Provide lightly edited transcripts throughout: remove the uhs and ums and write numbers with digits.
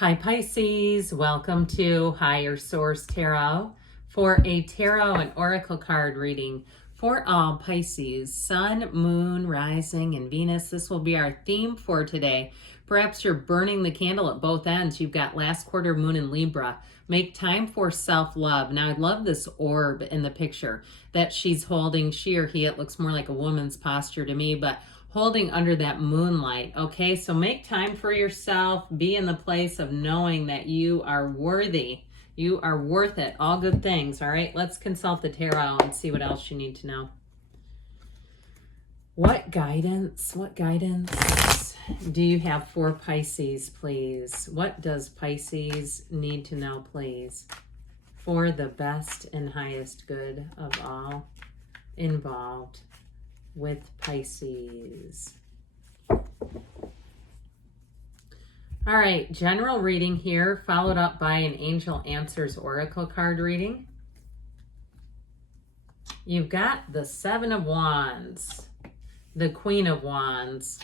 Hi Pisces, welcome to Higher Source Tarot for a tarot and oracle card reading for all Pisces, Sun, Moon, Rising, and Venus. This will be our theme for today. Perhaps you're burning the candle at both ends. You've got last quarter moon in Libra. Make time for self-love. Now I love this orb in the picture that she's holding. She or he, it looks more like a woman's posture to me, but holding under that moonlight. Okay, so make time for yourself. Be in the place of knowing that you are worthy. You are worth it. All good things. All right, let's consult the tarot and see what else you need to know. What guidance do you have for Pisces, please? What does Pisces need to know, please, for the best and highest good of all involved with Pisces? All right, general reading here, followed up by an Angel Answers Oracle card reading. You've got the Seven of Wands, the Queen of Wands,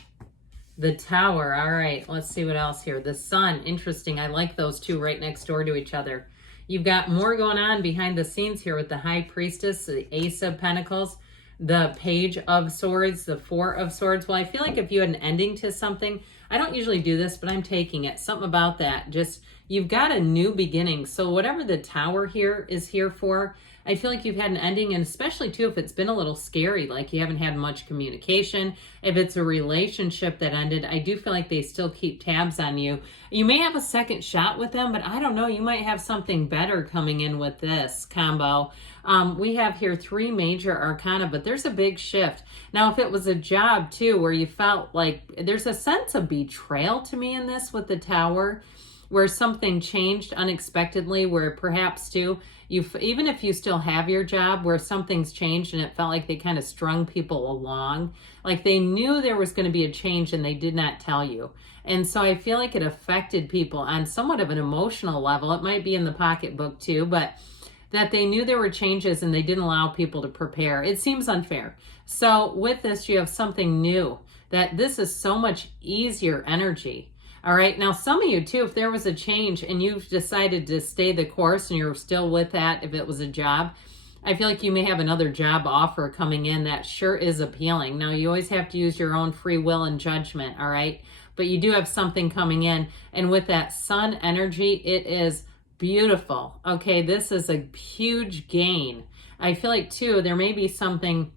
the Tower. All right, let's see what else here. The Sun, interesting. I like those two right next door to each other. You've got more going on behind the scenes here with the High Priestess, the Ace of Pentacles, the Page of Swords, the Four of Swords. Well, I feel like if you had an ending to something, I don't usually do this, but I'm taking it. Something about that. Just, you've got a new beginning. So whatever the Tower here is here for, I feel like you've had an ending, and especially too if it's been a little scary, like you haven't had much communication. If it's a relationship that ended, I do feel like they still keep tabs on you. You may have a second shot with them, but I don't know. You might have something better coming in with this combo. We have here 3 major arcana, but there's a big shift. Now, if it was a job too, where you felt like there's a sense of betrayal to me in this with the Tower, where something changed unexpectedly, where perhaps too, even if you still have your job, where something's changed and it felt like they kind of strung people along, like they knew there was going to be a change and they did not tell you. And so I feel like it affected people on somewhat of an emotional level. It might be in the pocketbook too, but that they knew there were changes and they didn't allow people to prepare. It seems unfair. So with this, you have something new, that this is so much easier energy. All right, now some of you too, if there was a change and you've decided to stay the course and you're still with that, if it was a job, I feel like you may have another job offer coming in that sure is appealing. Now, you always have to use your own free will and judgment, all right? But you do have something coming in. And with that Sun energy, it is beautiful. Okay, this is a huge gain. I feel like too, there may be something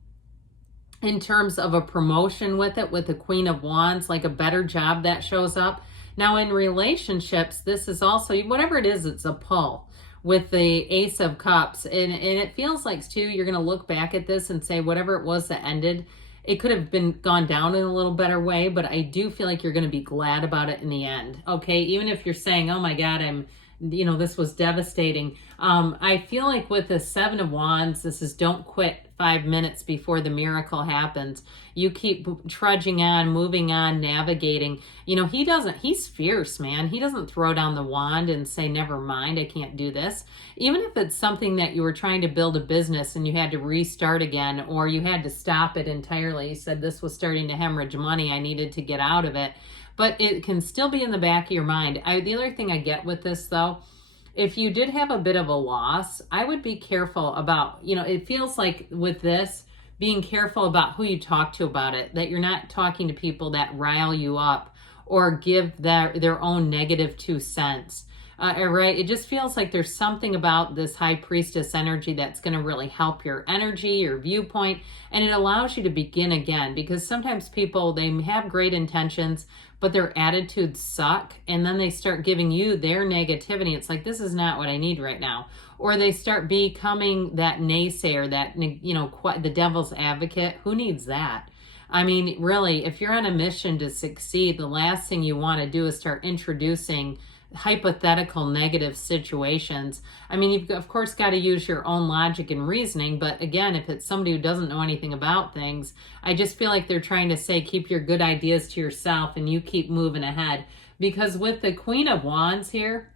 in terms of a promotion with it, with the Queen of Wands, like a better job that shows up. Now in relationships, this is also, whatever it is, it's a pull with the Ace of Cups. And it feels like too, you're going to look back at this and say, whatever it was that ended, it could have gone down in a little better way, but I do feel like you're going to be glad about it in the end. Okay, even if you're saying, oh my God, this was devastating. I feel like with the Seven of Wands, this is don't quit 5 minutes before the miracle happens. You keep trudging on, moving on, navigating. He's fierce, man. He doesn't throw down the wand and say, never mind, I can't do this. Even if it's something that you were trying to build a business and you had to restart again, or you had to stop it entirely. You said this was starting to hemorrhage money. I needed to get out of it. But it can still be in the back of your mind. The other thing I get with this though, if you did have a bit of a loss, I would be careful about, it feels like with this, being careful about who you talk to about it, that you're not talking to people that rile you up or give their own negative 2 cents. Right? It just feels like there's something about this High Priestess energy that's going to really help your energy, your viewpoint, and it allows you to begin again, because sometimes people, they have great intentions, but their attitudes suck, and then they start giving you their negativity. It's like, this is not what I need right now. Or they start becoming that naysayer, that, the devil's advocate. Who needs that? I mean, really, if you're on a mission to succeed, the last thing you want to do is start introducing hypothetical negative situations. I mean, you've of course got to use your own logic and reasoning, but again, if it's somebody who doesn't know anything about things, I just feel like they're trying to say, keep your good ideas to yourself and you keep moving ahead. Because with the Queen of Wands here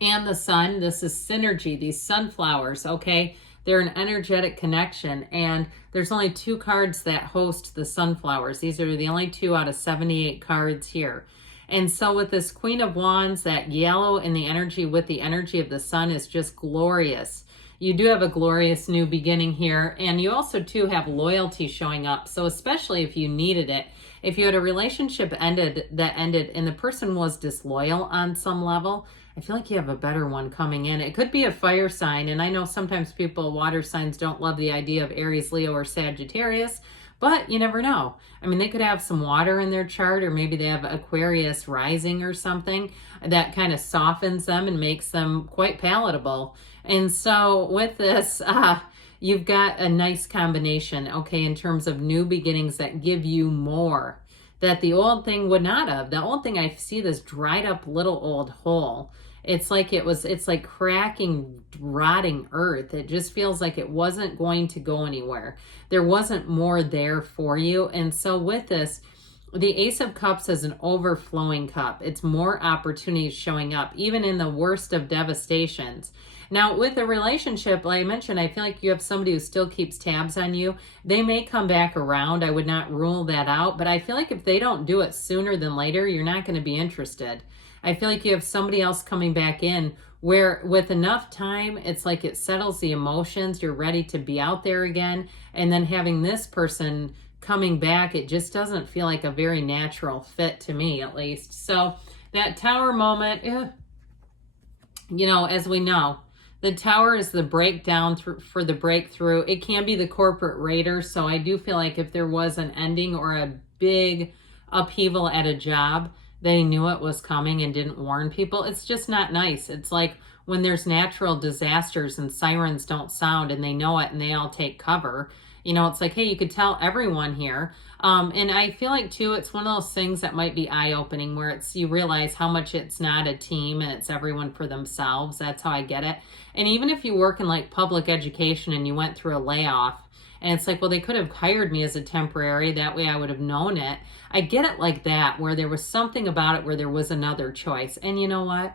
and the Sun, this is synergy, these sunflowers, okay? They're an energetic connection, and there's only 2 cards that host the sunflowers. These are the only 2 out of 78 cards here. And so with this Queen of Wands, that yellow in the energy with the energy of the sun is just glorious. You do have a glorious new beginning here. And you also too have loyalty showing up. So especially if you needed it, if you had a relationship that ended and the person was disloyal on some level, I feel like you have a better one coming in. It could be a fire sign. And I know sometimes people, water signs, don't love the idea of Aries, Leo, or Sagittarius, but you never know. I mean, they could have some water in their chart, or maybe they have Aquarius rising or something that kind of softens them and makes them quite palatable. And so with this, you've got a nice combination, okay, in terms of new beginnings that give you more that the old thing would not have. The old thing, I see this dried up little old hole. It's like it's like cracking, rotting earth. It just feels like it wasn't going to go anywhere. There wasn't more there for you. And so with this, the Ace of Cups is an overflowing cup. It's more opportunities showing up, even in the worst of devastations. Now, with a relationship, like I mentioned, I feel like you have somebody who still keeps tabs on you. They may come back around. I would not rule that out. But I feel like if they don't do it sooner than later, you're not going to be interested. I feel like you have somebody else coming back in where with enough time, it's like it settles the emotions. You're ready to be out there again. And then having this person coming back, it just doesn't feel like a very natural fit to me, at least. So that Tower moment, you know, as we know, the Tower is the breakdown for the breakthrough. It can be the corporate raider. So I do feel like if there was an ending or a big upheaval at a job, they knew it was coming and didn't warn people. It's just not nice. It's like when there's natural disasters and sirens don't sound and they know it and they all take cover. You know, it's like, hey, you could tell everyone here. And I feel like, too, it's one of those things that might be eye-opening where it's you realize how much it's not a team and it's everyone for themselves. That's how I get it. And even if you work in, like, public education and you went through a layoff, and it's like, well, they could have hired me as a temporary. That way I would have known it. I get it like that, where there was something about it where there was another choice. And you know what?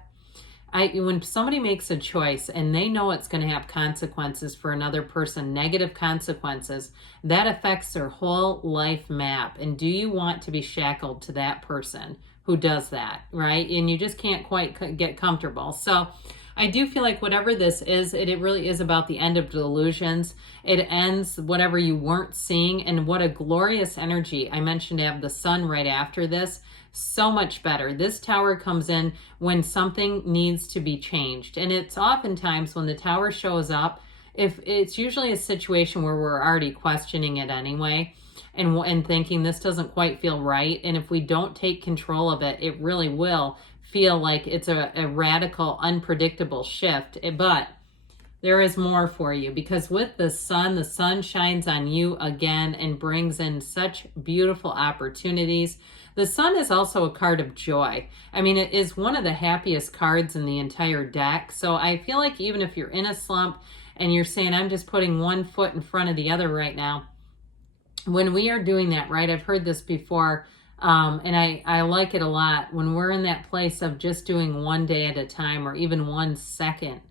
When somebody makes a choice and they know it's going to have consequences for another person, negative consequences, that affects their whole life map. And do you want to be shackled to that person who does that, right? And you just can't quite get comfortable. So I do feel like whatever this is, it really is about the end of delusions. It ends whatever you weren't seeing, and what a glorious energy. I mentioned to have the sun right after this. So much better. This Tower comes in when something needs to be changed. And it's oftentimes when the Tower shows up, if it's usually a situation where we're already questioning it anyway and thinking this doesn't quite feel right. And if we don't take control of it, it really will feel like it's a radical, unpredictable shift. But there is more for you, because with the sun shines on you again and brings in such beautiful opportunities. The sun is also a card of joy. I mean, it is one of the happiest cards in the entire deck. So I feel like even if you're in a slump and you're saying, I'm just putting one foot in front of the other right now, when we are doing that, right, I've heard this before, and I like it a lot. When we're in that place of just doing one day at a time, or even 1 second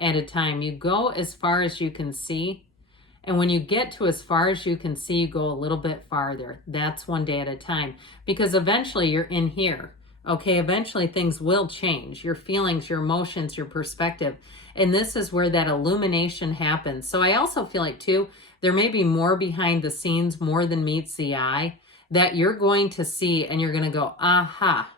at a time, you go as far as you can see. And when you get to as far as you can see, you go a little bit farther. That's one day at a time, because eventually you're in here. Okay, eventually things will change. Your feelings, your emotions, your perspective. And this is where that illumination happens. So I also feel like, too, there may be more behind the scenes, more than meets the eye, that you're going to see and you're going to go, aha,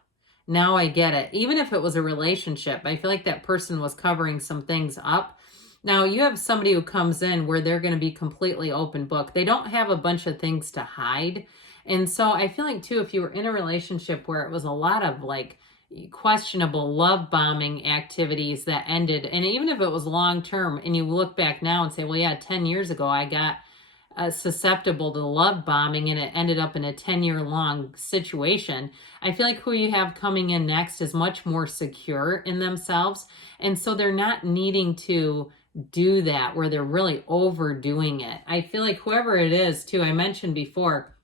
now I get it. Even if it was a relationship, I feel like that person was covering some things up. Now, you have somebody who comes in where they're going to be completely open book. They don't have a bunch of things to hide. And so I feel like, too, if you were in a relationship where it was a lot of like questionable love bombing activities that ended, and even if it was long term, and you look back now and say, well, yeah, 10 years ago, I got susceptible to love bombing and it ended up in a 10-year long situation. I feel like who you have coming in next is much more secure in themselves. And so they're not needing to do that where they're really overdoing it. I feel like whoever it is, too, I mentioned before,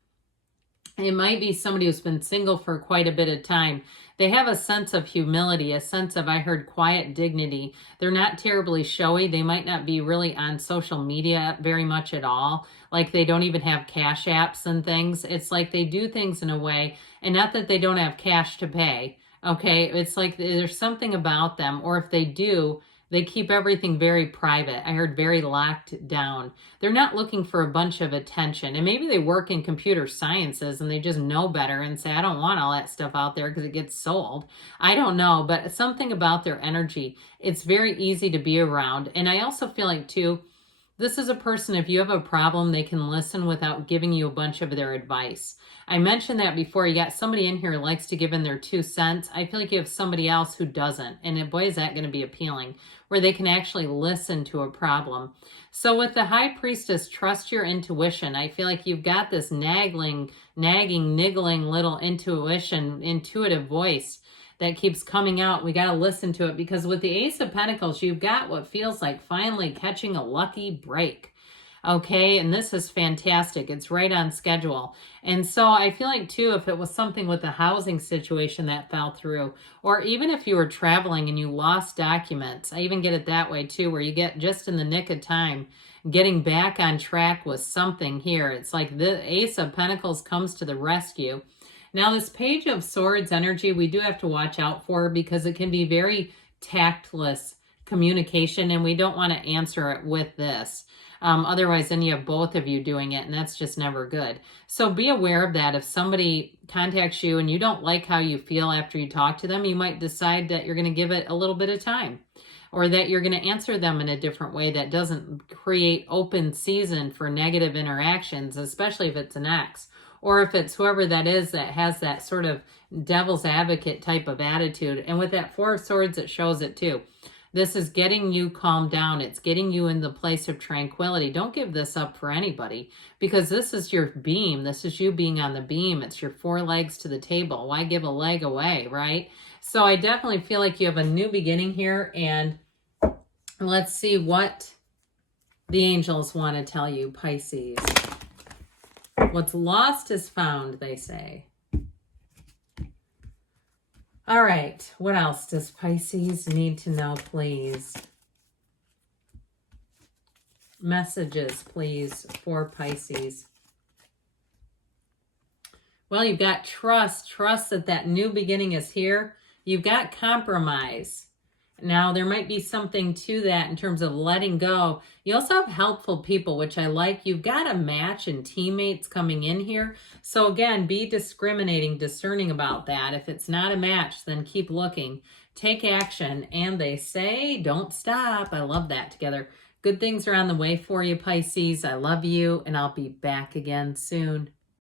it might be somebody who's been single for quite a bit of time. They have a sense of humility, a sense of, I heard, quiet dignity. They're not terribly showy. They might not be really on social media very much at all. Like they don't even have cash apps and things. It's like they do things in a way, and not that they don't have cash to pay. Okay, it's like there's something about them, or if they do, they keep everything very private. I heard very locked down. They're not looking for a bunch of attention. And maybe they work in computer sciences and they just know better and say, I don't want all that stuff out there because it gets sold. I don't know, but something about their energy, it's very easy to be around. And I also feel like, too, this is a person, if you have a problem, they can listen without giving you a bunch of their advice. I mentioned that before. You got somebody in here who likes to give in their 2 cents. I feel like you have somebody else who doesn't. And boy, is that going to be appealing, where they can actually listen to a problem. So with the High Priestess, trust your intuition. I feel like you've got this nagging, niggling little intuitive voice that keeps coming out. We got to listen to it, because with the Ace of Pentacles, you've got what feels like finally catching a lucky break. Okay, and this is fantastic. It's right on schedule. And so I feel like, too, if it was something with the housing situation that fell through, or even if you were traveling and you lost documents, I even get it that way, too, where you get just in the nick of time getting back on track with something here. It's like the Ace of Pentacles comes to the rescue. Now, this Page of Swords energy, we do have to watch out for, because it can be very tactless communication, and we don't want to answer it with this. Otherwise, then you have both of you doing it, and that's just never good. So be aware of that. If somebody contacts you and you don't like how you feel after you talk to them, you might decide that you're going to give it a little bit of time, or that you're going to answer them in a different way that doesn't create open season for negative interactions, especially if it's an ex, or if it's whoever that is that has that sort of devil's advocate type of attitude. And with that Four of Swords, it shows it too. This is getting you calmed down. It's getting you in the place of tranquility. Don't give this up for anybody, because this is your beam. This is you being on the beam. It's your 4 legs to the table. Why give a leg away, right? So I definitely feel like you have a new beginning here, and let's see what the angels want to tell you, Pisces. What's lost is found, they say. All right, what else does Pisces need to know, please? Messages, please, for Pisces. Well, you've got trust. Trust that that new beginning is here. You've got compromise. Now, there might be something to that in terms of letting go. You also have helpful people, which I like. You've got a match and teammates coming in here. So again, be discriminating, discerning about that. If it's not a match, then keep looking. Take action. And they say, don't stop. I love that together. Good things are on the way for you, Pisces. I love you, and I'll be back again soon.